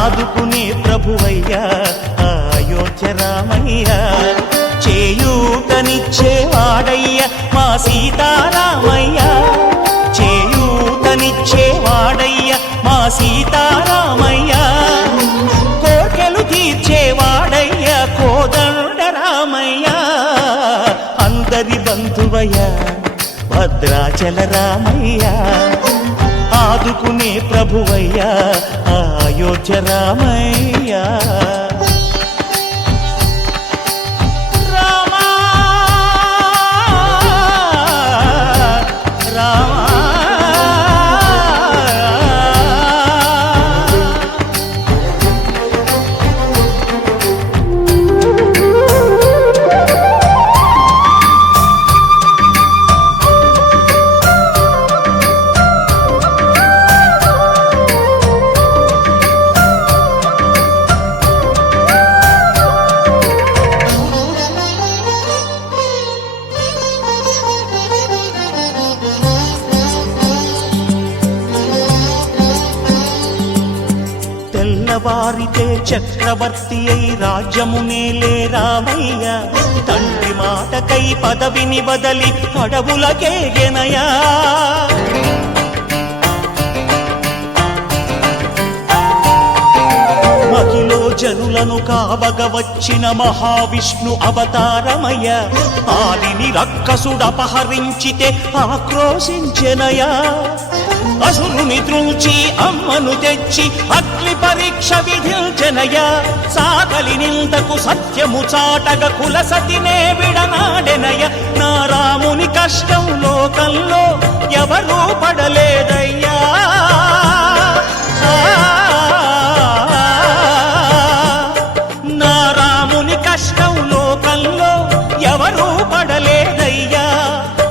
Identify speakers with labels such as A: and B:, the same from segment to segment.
A: ఆదుకునే ప్రభువయ్యా అయోధ్య రామయ్య చేయూతనిచ్చేవాడయ్య మా సీతారామయ్య. చేయూతనిచ్చేవాడయ్య మా సీతారామయ్య. కోర్కెలు తీర్చేవాడయ్య కోదండ రామయ్య అందరి బంధువయ్య భద్రాచల రామయ్య ఆదుకునే ప్రభువయ్యా రామయ్యా రామా రామా. వారితే చక్రవర్తి అయి రాజ్యమునే లేరామయ్య తండ్రి మాటకై పదవిని బదలి అడవులకేగెనయా గెనయా జనులను కావగ వచ్చిన మహావిష్ణు అవతారమయ్య. ఆదిని రక్కసుడపహరించితే ఆక్రోశించెనయా అసురుని త్రుంచి అమ్మను తెచ్చి అగ్ని పరీక్ష విధించెనయా సాగలి నిందకు సత్యము చాటగ కులసతినే విడనాడెనయ నా రాముని కష్టం లోకంలో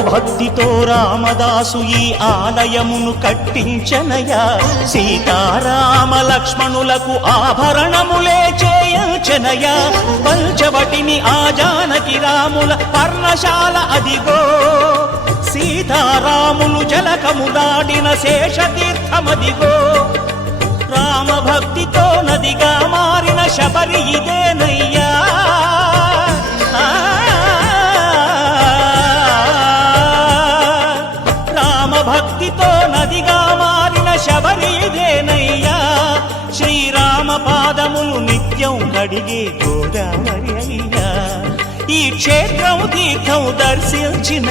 A: భక్తితో రామదాసు ఈ ఆలయమును కట్టించనయా. సీతారామ లక్ష్మణులకు ఆభరణములే చేయించనయా. పంచవటిని ఆ జానకి రాముల పర్ణశాల అదిగో. సీతారాములు జలకములాడిన శేషతీర్థమదిగో. రామభక్తితో నదిగా మారిన శబరి ఇదే. నదిగా మారిన శబరి ఇదేనయ్యా. శ్రీరామ పాదములు నిత్యం కడిగే గోదావరి అయ్యా. ఈ క్షేత్రం తీర్థం దర్శించిన